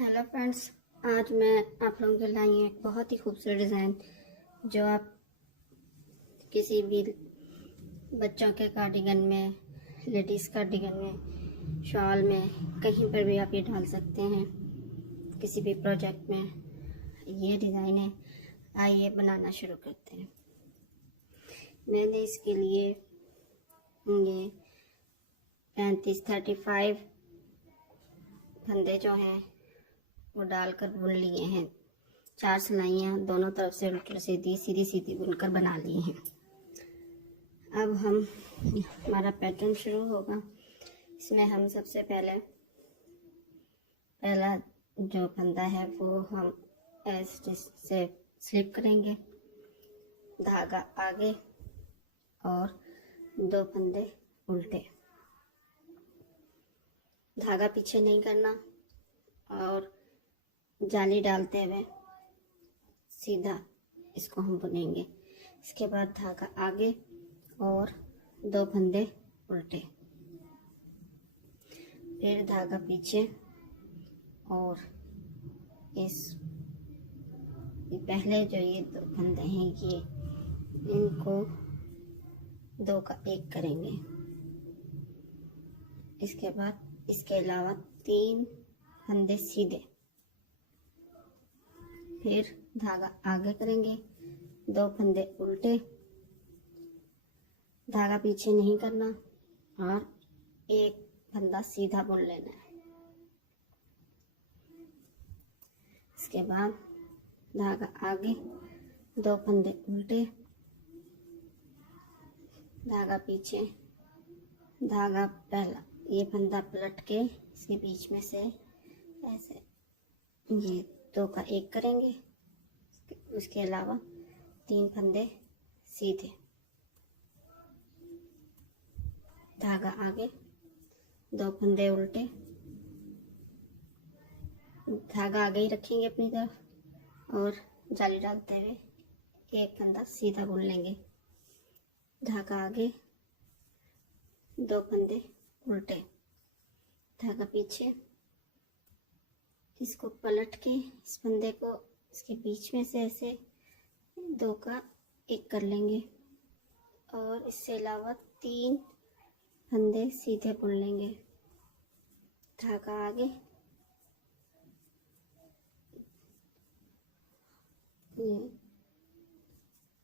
Hello friends, आज मैं आप लोगों के लिए लाई हूँ एक बहुत ही खूबसूरत डिज़ाइन जो आप किसी भी बच्चों के कार्डिगन में, लेडीज़ कार्डिगन में, शॉल में, कहीं पर भी आप ये डाल सकते हैं। किसी भी प्रोजेक्ट में ये डिज़ाइन है। आइए बनाना शुरू करते हैं। मैंने इसके लिए ये 35 फंदे जो हैं वो डालकर बुन लिए हैं। 4 सिलाइयाँ दोनों तरफ से उल्टी सीधी सीधी सीधी बुनकर बना लिए हैं। अब हमारा पैटर्न शुरू होगा। इसमें हम सबसे पहला जो फंदा है वो हम ऐसे से स्लिप करेंगे, धागा आगे और 2 फंदे उल्टे। धागा पीछे नहीं करना और जाली डालते हुए सीधा इसको हम बुनेंगे। इसके बाद धागा आगे और 2 फंदे उल्टे, फिर धागा पीछे और पहले जो ये 2 फंदे हैं ये इनको 2 का 1 करेंगे। इसके बाद इसके अलावा 3 फंदे सीधे, फिर धागा आगे करेंगे, 2 फंदे उल्टे, धागा पीछे नहीं करना और 1 फंदा सीधा बुन लेना है। इसके बाद धागा आगे, 2 फंदे उल्टे, धागा पीछे, धागा पहला ये फंदा पलट के इसके बीच में से ऐसे ये 2 का 1 करेंगे। उसके अलावा 3 फंदे सीधे, धागा आगे, 2 फंदे उल्टे, धागा आगे ही रखेंगे अपनी तरफ और जाली डालते हुए 1 फंदा सीधा बुन लेंगे। धागा आगे, 2 फंदे उल्टे, धागा पीछे, इसको पलट के इस फंदे को इसके बीच में से ऐसे 2 का 1 कर लेंगे और इससे अलावा 3 फंदे सीधे बुन लेंगे। धागा आगे, ये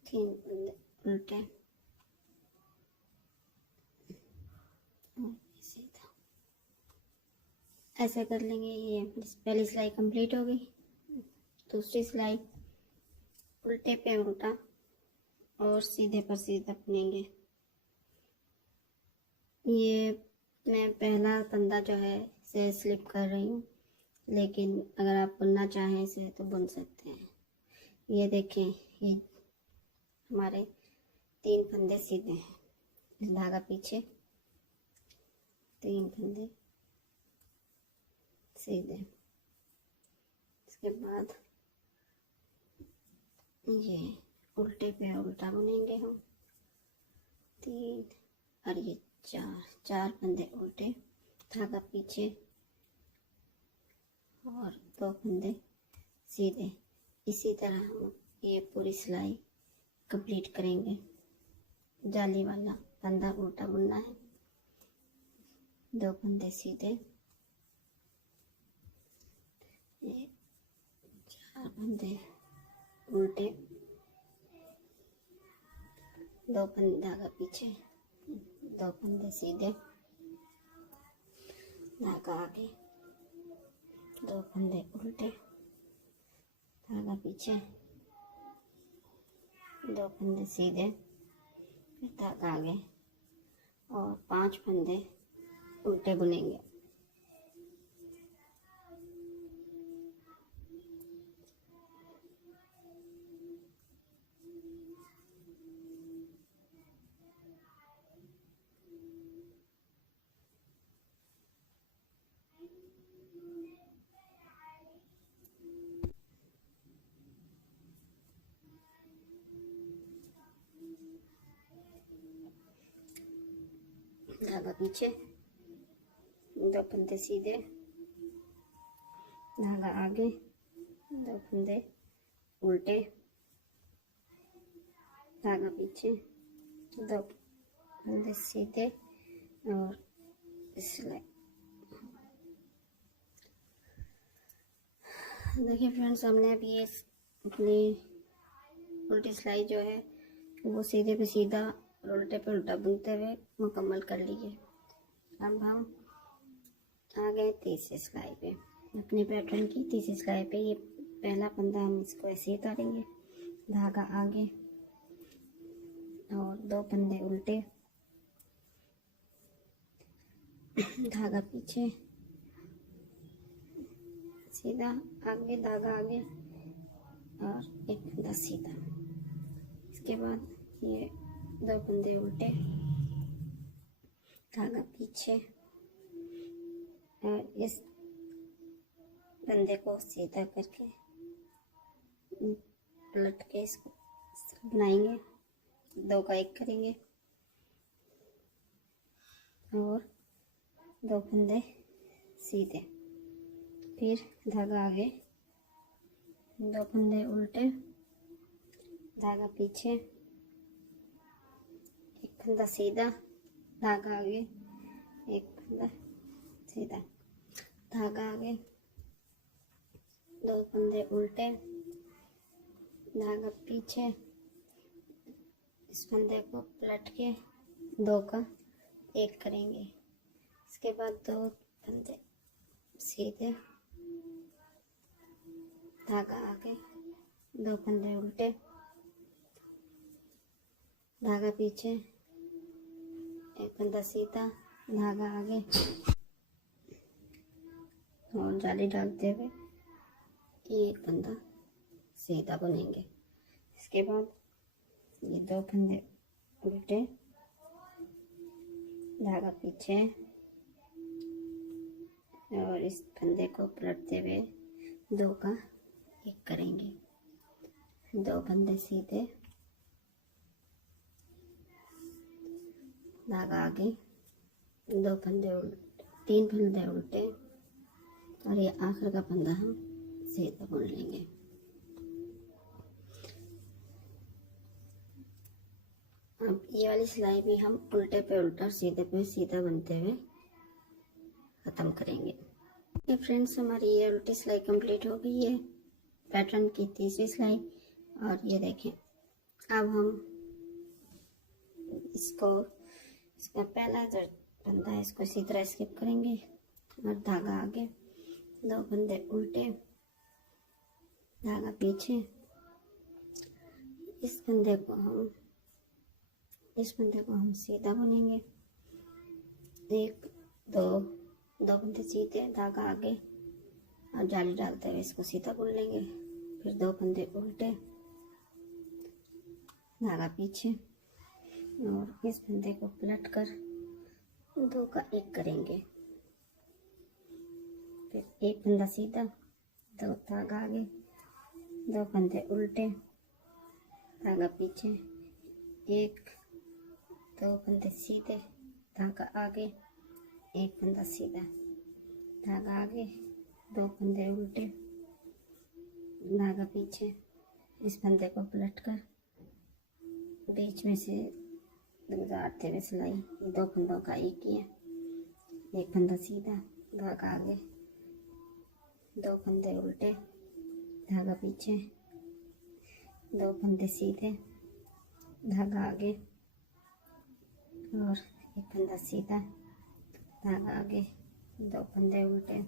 3 फंदे उल्टे और सीधा ऐसे कर लेंगे। ये पहली सिलाई कंप्लीट हो गई। दूसरी सिलाई उल्टे पे उल्टा और सीधे पर सीधा बुनेंगे। ये मैं पहला फंदा जो है इसे स्लिप कर रही हूँ, लेकिन अगर आप बुनना चाहें इसे तो बुन सकते हैं। ये देखें, ये हमारे 3 फंदे सीधे हैं, धागा पीछे, 3 फंदे सीधे। इसके बाद ये उल्टे पे उल्टा बुनेंगे हम 3 और ये 4 फंदे उल्टे, धागा पीछे और 2 फंदे सीधे। इसी तरह हम ये पूरी सिलाई कंप्लीट करेंगे। जाली वाला फंदा उल्टा बुनना है, 2 फंदे सीधे, ये 4 फंदे उल्टे, 2 फंदे धागा पीछे, 2 फंदे सीधे, धागा आगे, 2 फंदे उल्टे, धागा पीछे, 2 फंदे सीधे, फिर धागा आगे और 5 फंदे उल्टे बुनेंगे। धागा पीछे, 2 फंदे सीधे, धागा आगे, 2 फंदे उल्टे, धागा पीछे, 2 फंदे सीधे और सिलाई। देखिए फ्रेंड्स, हमने अब ये अपनी उल्टी सिलाई जो है वो सीधे पे सीधा और उल्टे पे उल्टा बुनते हुए मुकम्मल कर ली है। अब हम आ गए तीसरी सिलाई पे। अपने पैटर्न की तीसरी सिलाई पे ये पहला फंदा हम इसको ऐसे ही उतारेंगे, धागा आगे और 2 फंदे उल्टे, धागा पीछे, सीधा आगे, धागा आगे और एक फंदा सीधा। इसके बाद ये 2 फंदे उल्टे, धागा पीछे और इस फंदे को सीधा करके पलट के इसको बनाएंगे, 2 का 1 करेंगे और 2 फंदे सीधे, फिर धागा आगे, 2 फंदे उल्टे, धागा पीछे, 1 फंदा सीधा, धागा आगे, 1 फंदा सीधा, धागा आगे, 2 फंदे उल्टे, धागा पीछे, इस फंदे को पलट के 2 का 1 करेंगे। इसके बाद 2 फंदे सीधे, धागा आगे, 2 फंदे उल्टे, धागा पीछे, 1 फंदा सीधा, धागा आगे और जाली डालते हुए ये 1 फंदा सीधा बुनेंगे। इसके बाद ये 2 फंदे उल्टे, धागा पीछे और इस फंदे को पलटते हुए 2 का 1 करेंगे, 2 फंदे सीधे, धागा आगे, 2 फंदे उल्टे, 3 फंदे उल्टे और ये आखिर का फंदा हम सीधा बुन लेंगे। अब ये वाली सिलाई भी हम उल्टे पे उल्टा, सीधे पे सीधा बनते हुए खत्म करेंगे। ये फ्रेंड्स, हमारी ये उल्टी सिलाई कंप्लीट हो गई है, पैटर्न की तीसरी सिलाई। और ये देखें, अब हम इसका पहला जो फंदा है इसको इसी तरह स्किप करेंगे और धागा आगे, 2 फंदे उल्टे, धागा पीछे, इस फंदे को हम सीधा बुनेंगे, 1 2 फंदे सीधे, धागा आगे और जाली डालते हुए इसको सीधा बुन लेंगे। फिर 2 फंदे उल्टे, धागा पीछे और इस फंदे को पलट कर 2 का 1 करेंगे। फिर 1 फंदा सीधा, 2 धागा आगे, 2 फंदे उल्टे, धागा पीछे, 1 2 फंदे सीधे, धागा आगे, 1 फंदा सीधा, धागा आगे, 2 फंदे उल्टे, धागा पीछे, इस फंदे को पलट कर बीच में से गुजारते हुए सिलाई 2 फंदों का 1 किया, 1 फंदा सीधा, धागा आगे, 2 फंदे उल्टे, धागा पीछे, 2 फंदे सीधे, धागा आगे और 1 फंदा सीधा, धागा आगे, 2 फंदे उल्टे,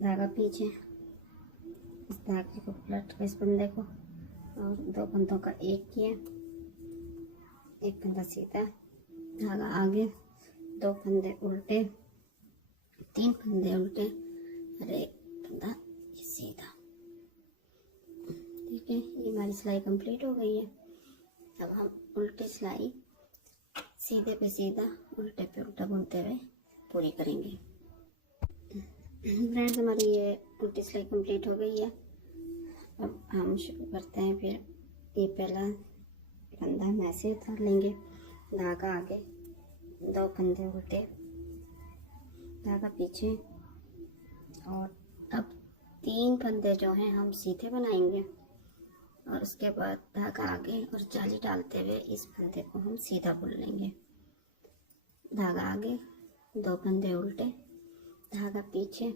धागा पीछे, इस धागे को पलट कर इस फंदे को और 2 फंदों का 1 किया, 1 फंदा सीधा, धागा आगे, 2 फंदे उल्टे, 3 फंदे उल्टे और 1 फंदा सीधा। ठीक है, ये हमारी सिलाई कंप्लीट हो गई है। अब हम उल्टी सिलाई सीधे पे सीधा, उल्टे पे उल्टा बुनते हुए पूरी करेंगे। फ्रेंड्स, हमारी ये उल्टी सिलाई कंप्लीट हो गई है। अब हम शुरू करते हैं। फिर ये पहला फंदा हम ऐसे उतार लेंगे, धागा आगे, 2 फंदे उल्टे, धागा पीछे और अब 3 फंदे जो हैं हम सीधे बनाएंगे और उसके बाद धागा आगे और जाली डालते हुए इस फंदे को हम सीधा बुन लेंगे। धागा आगे, 2 फंदे उल्टे, धागा पीछे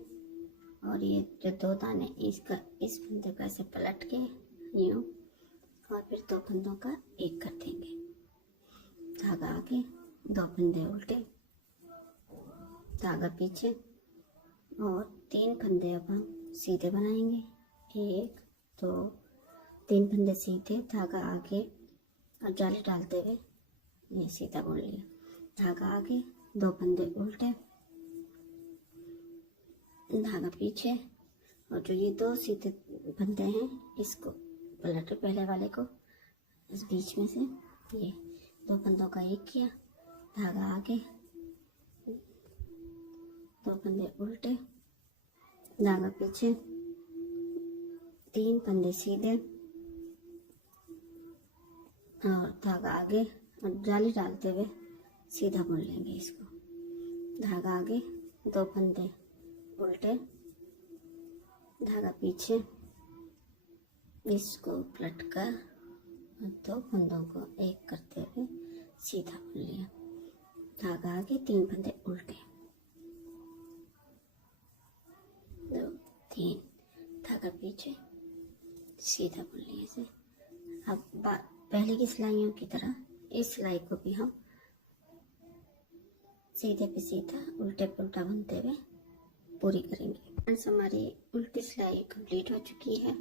और ये जो 2 दाने इसका इस फंदे को ऐसे पलट के यूं और फिर 2 फंदों का एक कर देंगे। धागा आगे, 2 फंदे उल्टे, धागा पीछे और 3 फंदे अब हम सीधे बनाएंगे। 1 2 3 फंदे सीधे, धागा आगे और जाली डालते हुए ये सीधा बुन लिया। धागा आगे, 2 फंदे उल्टे, धागा पीछे और जो ये 2 सीधे फंदे हैं इसको पलट पहले वाले को इस बीच में से ये 2 फंदों का एक किया। धागा आगे, 2 फंदे उल्टे, धागा पीछे, 3 फंदे सीधे और धागा आगे और जाली डालते हुए सीधा बुन लेंगे इसको। धागा आगे, 2 फंदे उल्टे, धागा पीछे, इसको पलट कर 2 फंदों को एक करते हुए सीधा बुन लिया। धागा आगे, 3 फंदे उल्टे, 2 3, धागा पीछे, सीधा बुन लिया इसे। अब पहले की सिलाइयों की तरह इस सिलाई को भी हम सीधे पे सीधा उल्टे पे उल्टा बुनते हुए पूरी करेंगे। फ्रेंड्स, हमारी उल्टी सिलाई कंप्लीट हो चुकी है।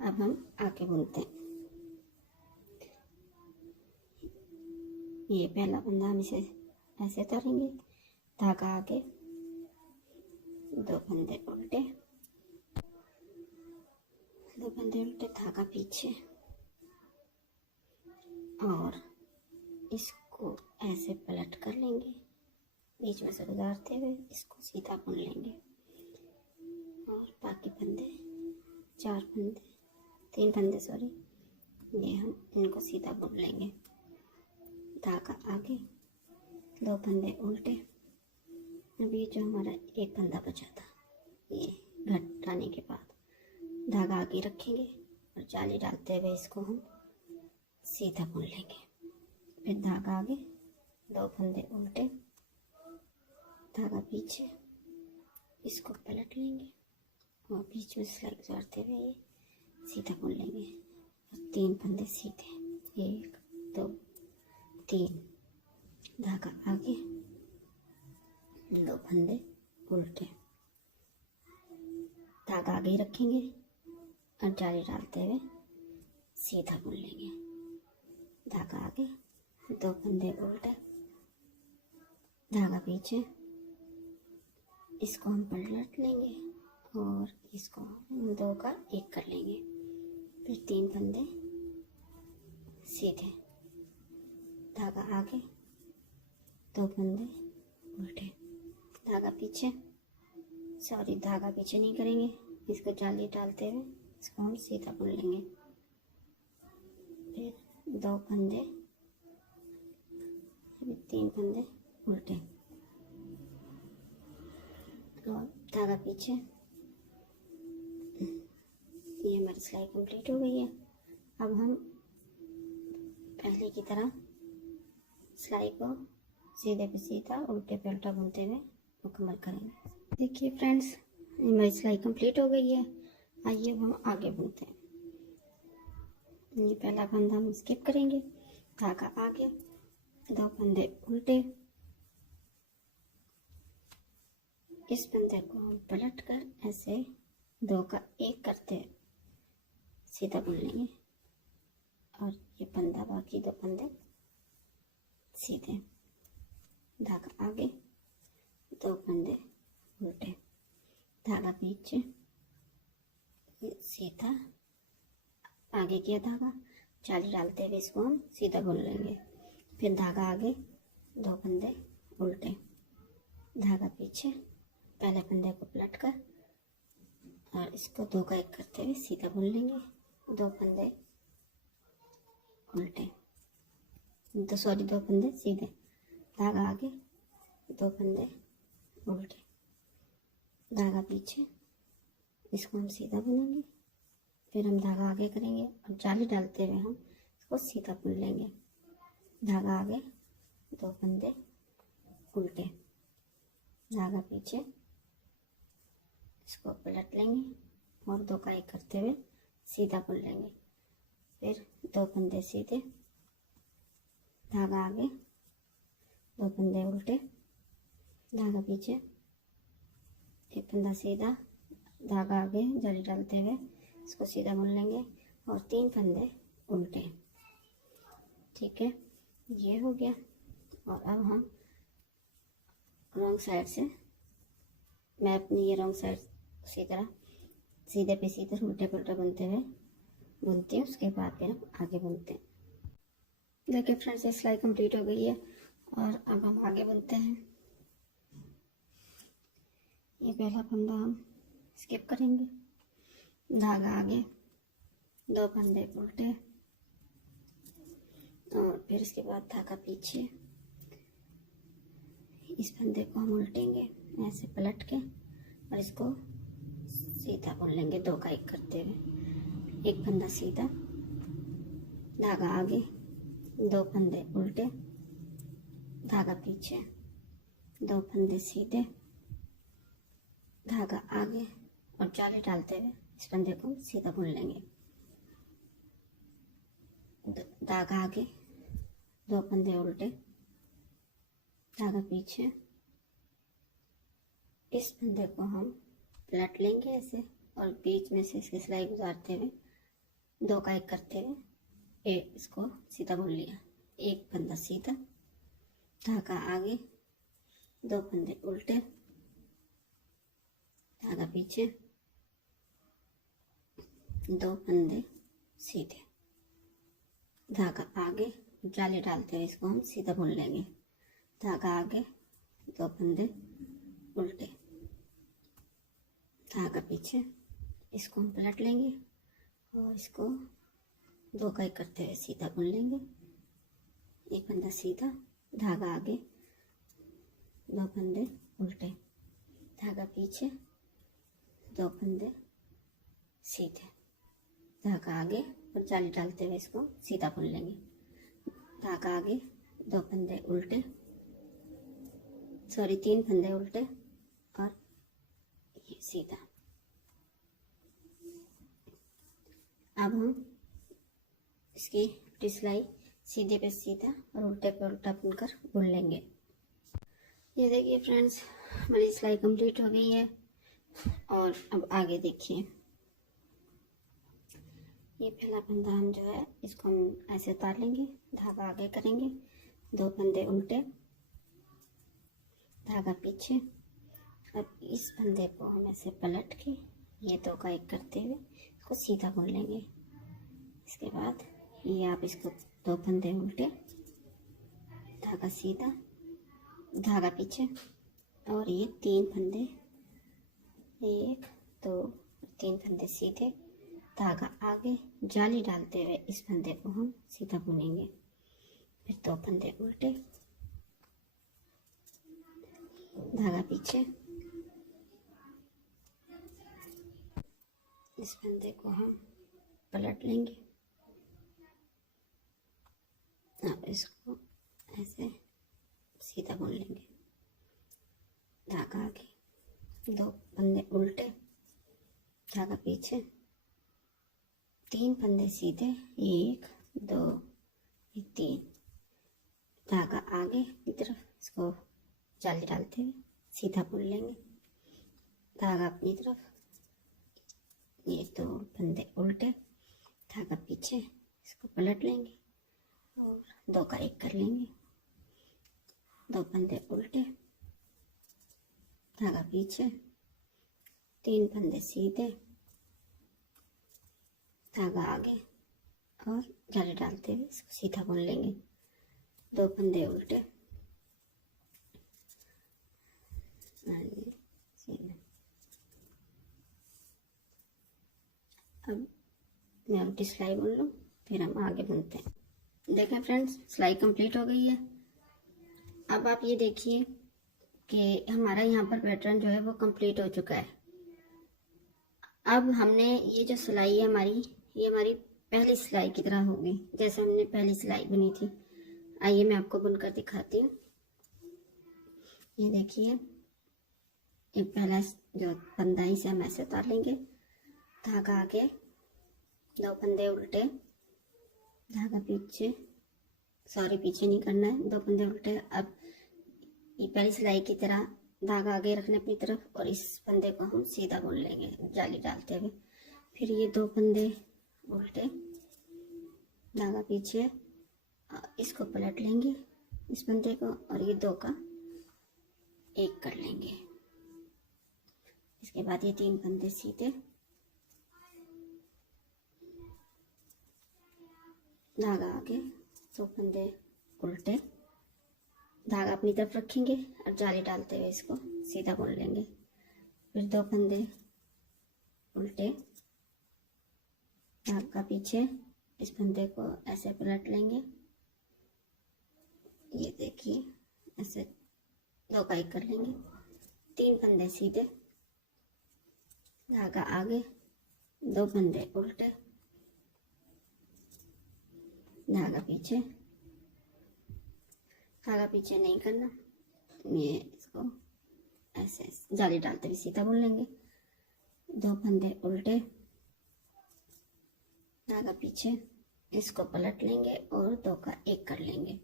अब हम आगे बुनते हैं। ये पहला फंदा हम इसे ऐसे उतारेंगे। धागा आगे, 2 फंदे उल्टे, 2 फंदे उल्टे, धागा पीछे और इसको ऐसे पलट कर लेंगे, बीच में से गुजारते हुए इसको सीधा बुन लेंगे। और बाकी फंदे 4 फंदे 3 फंदे सॉरी, ये हम इनको सीधा बुन लेंगे। धागा आगे, 2 फंदे उल्टे। अभी जो हमारा एक फंदा बचा था ये घटाने के बाद धागा आगे रखेंगे और जाली डालते हुए इसको हम सीधा बुन लेंगे। फिर धागा आगे, 2 फंदे उल्टे, धागा पीछे, इसको पलट लेंगे और बीच में सिलाई गुजारते हुए ये सीधा बुन लेंगे। और 3 फंदे सीधे, 1 2 3, धागा आगे, 2 फंदे उल्टे, धागा आगे रखेंगे और जाली डालते हुए सीधा बुन लेंगे। धागा आगे, 2 फंदे उल्टे, धागा पीछे, इसको हम पलट लेंगे और इसको 2 का एक कर लेंगे। फिर 3 फंदे सीधे, धागा आगे, 2 फंदे उल्टे, धागा पीछे सॉरी धागा पीछे नहीं करेंगे, इसको जाली डालते हुए इसको हम सीधा बुन लेंगे। फिर 2 फंदे, 3 फंदे उल्टे और धागा पीछे। ये हमारी सिलाई कंप्लीट हो गई है। अब हम पहले की तरह सिलाई को सीधे पे सीधा उल्टे पे उल्टा बुनते हुए मुकम्मल करेंगे। देखिए फ्रेंड्स, हमारी सिलाई कंप्लीट हो गई है। आइए हम आगे बुनते हैं। ये पहला फंदा हम स्किप करेंगे। धागा आगे, 2 फंदे उल्टे, इस फंदे को हम पलट कर ऐसे 2 का एक करते सीधा बुन लेंगे और ये फंदा बाकी 2 फंदे सीधे, धागा आगे, 2 फंदे उल्टे, धागा पीछे, सीधा आगे किया धागा, जाली डालते हुए इसको हम सीधा बुन लेंगे। फिर धागा आगे, 2 फंदे उल्टे, धागा पीछे, पहले फंदे को पलट कर और इसको 2 का एक करते हुए सीधा बुन लेंगे। 2 फंदे उल्टे, 2 फंदे सीधे, धागा आगे, 2 फंदे उल्टे, धागा पीछे, इसको हम सीधा बुनेंगे, फिर हम धागा आगे करेंगे और जाली डालते हुए हम इसको सीधा बुन लेंगे। धागा आगे, 2 फंदे उल्टे, धागा पीछे, इसको पलट लेंगे और 2 का 1 करते हुए सीधा बुन लेंगे। फिर 2 फंदे सीधे, धागा आगे, 2 फंदे उल्टे, धागा पीछे, 1 फंदा सीधा, धागा आगे, जाली डालते हुए इसको सीधा बुन लेंगे और 3 फंदे उल्टे। ठीक है, ये हो गया। और अब हम रॉन्ग साइड से, मैं अपनी ये रॉन्ग साइड उसी तरह सीधे पे सीधे उल्टे पुल्टे बुनते हुए बुनती हूँ, उसके बाद फिर हम आगे बुनते हैं। देखिए फ्रेंड्स, ये सिलाई कंप्लीट हो गई है और अब हम आगे बुनते हैं। ये पहला फंदा हम स्किप करेंगे, धागा आगे, 2 फंदे उल्टे और फिर इसके बाद धागा पीछे। इस फंदे को हम उल्टेंगे ऐसे पलट के और इसको सीधा बुन लेंगे, 2 का 1 करते हुए। 1 फंदा सीधा, धागा आगे, 2 फंदे उल्टे, धागा पीछे, 2 फंदे सीधे, धागा आगे और जाली डालते हुए इस फंदे को सीधा बुन लेंगे। धागा आगे, 2 फंदे उल्टे, धागा पीछे, इस फंदे को हम पलट लेंगे ऐसे और बीच में से इसकी सिलाई गुजारते हुए 2 का 1 करते हुए इसको सीधा बुन लिया। 1 फंदा सीधा, धागा आगे, 2 फंदे उल्टे, धागा पीछे, 2 फंदे सीधे, धागा आगे, जाली डालते हुए इसको हम सीधा बुन लेंगे। धागा आगे, 2 फंदे उल्टे, धागा पीछे, इसको हम पलट लेंगे और इसको 2 का 1 करते हुए सीधा बुन लेंगे। 1 फंदा सीधा, धागा आगे, 2 फंदे उल्टे, धागा पीछे, 2 फंदे सीधे, धागा आगे और जाली डालते हुए इसको सीधा बुन लेंगे। धागा आगे, 2 फंदे उल्टे, 3 फंदे उल्टे और ये सीधा। अब हम इसकी उल्टी सिलाई सीधे पे सीधा और उल्टे पे उल्टा बुनकर बुन लेंगे। ये देखिए फ्रेंड्स, हमारी सिलाई कंप्लीट हो गई है और अब आगे देखिए। ये पहला फंदा हम जो है इसको हम ऐसे उतार लेंगे, धागा आगे करेंगे, 2 फंदे उल्टे, धागा पीछे। अब इस फंदे को हम ऐसे पलट के ये 2 का 1 करते हुए इसको सीधा बुन लेंगे। इसके बाद ये आप इसको 2 फंदे उल्टे, धागा सीधा, धागा पीछे और ये 3 फंदे, 1 2 3 फंदे सीधे, धागा आगे, जाली डालते हुए इस फंदे को हम सीधा बुनेंगे। फिर 2 फंदे उल्टे, धागा पीछे, इस फंदे को हम पलट लेंगे। अब इसको ऐसे सीधा बुन लेंगे। धागा आगे, 2 फंदे उल्टे, धागा पीछे, 3 फंदे सीधे, 1 2 3, धागा आगे की तरफ इसको जाली डालते हुए सीधा बुन लेंगे। धागा अपनी तरफ, ये 2 फंदे उल्टे, धागा पीछे, इसको पलट लेंगे और 2 का 1 कर लेंगे। 2 फंदे उल्टे, धागा पीछे, 3 फंदे सीधे, धागा आगे और जाली डालते हुए इसको सीधा बुन लेंगे। 2 फंदे उल्टे, सीधा। अब मैं उल्टी सिलाई बुन लूँ, फिर हम आगे बुनते हैं। देखें फ्रेंड्स, सिलाई कंप्लीट हो गई है। अब आप ये देखिए कि हमारा यहाँ पर पैटर्न जो है वो कंप्लीट हो चुका है। अब हमने ये जो सिलाई है हमारी, ये हमारी पहली सिलाई की तरह होगी, जैसे हमने पहली सिलाई बुनी थी। आइए मैं आपको बुनकर दिखाती हूँ। ये देखिए, ये पहला जो फंदा है इसे हम ऐसे उतार लेंगे, धागा आगे, 2 फंदे उल्टे, धागा पीछे, सॉरी पीछे नहीं करना है, 2 फंदे उल्टे। अब ये पहली सिलाई की तरह धागा आगे रखना अपनी तरफ, और इस फंदे को हम सीधा बुन लेंगे जाली डालते हुए। फिर ये 2 फंदे उल्टे, धागा पीछे, इसको पलट लेंगे इस फंदे को, और ये 2 का 1 कर लेंगे। इसके बाद ये 3 फंदे सीधे, धागा आगे, 2 फंदे उल्टे, धागा अपनी तरफ रखेंगे और जाली डालते हुए इसको सीधा बुन लेंगे। फिर 2 फंदे उल्टे, धागा पीछे, इस फंदे को ऐसे पलट लेंगे, ये देखिए ऐसे 2 का 1 कर लेंगे। 3 फंदे सीधे, धागा आगे, 2 फंदे उल्टे, धागा पीछे, धागा पीछे नहीं करना, ये इसको ऐसे जाली डालते हुए सीधा बुन लेंगे। 2 फंदे उल्टे, धागा पीछे, इसको पलट लेंगे और 2 का 1 कर लेंगे।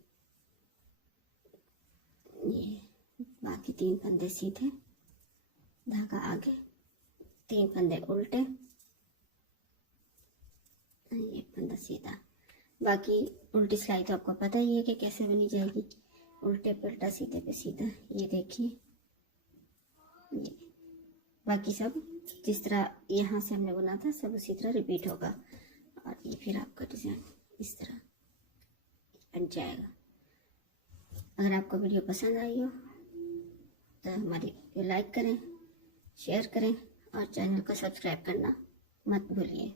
ये बाकी 3 फंदे सीधे, धागा आगे, 3 फंदे उल्टे, ये फंदा सीधा। बाकी उल्टी सिलाई तो आपको पता ही है कि कैसे बनी जाएगी, उल्टे पे उल्टा, सीधे पे सीधा। ये देखिए, ये बाकी सब जिस तरह यहाँ से हमने बुना था सब उसी तरह रिपीट होगा, और ये फिर आपका डिज़ाइन इस तरह बन जाएगा। अगर आपको वीडियो पसंद आई हो तो हमारी वीडियो लाइक करें, शेयर करें और चैनल को सब्सक्राइब करना मत भूलिए।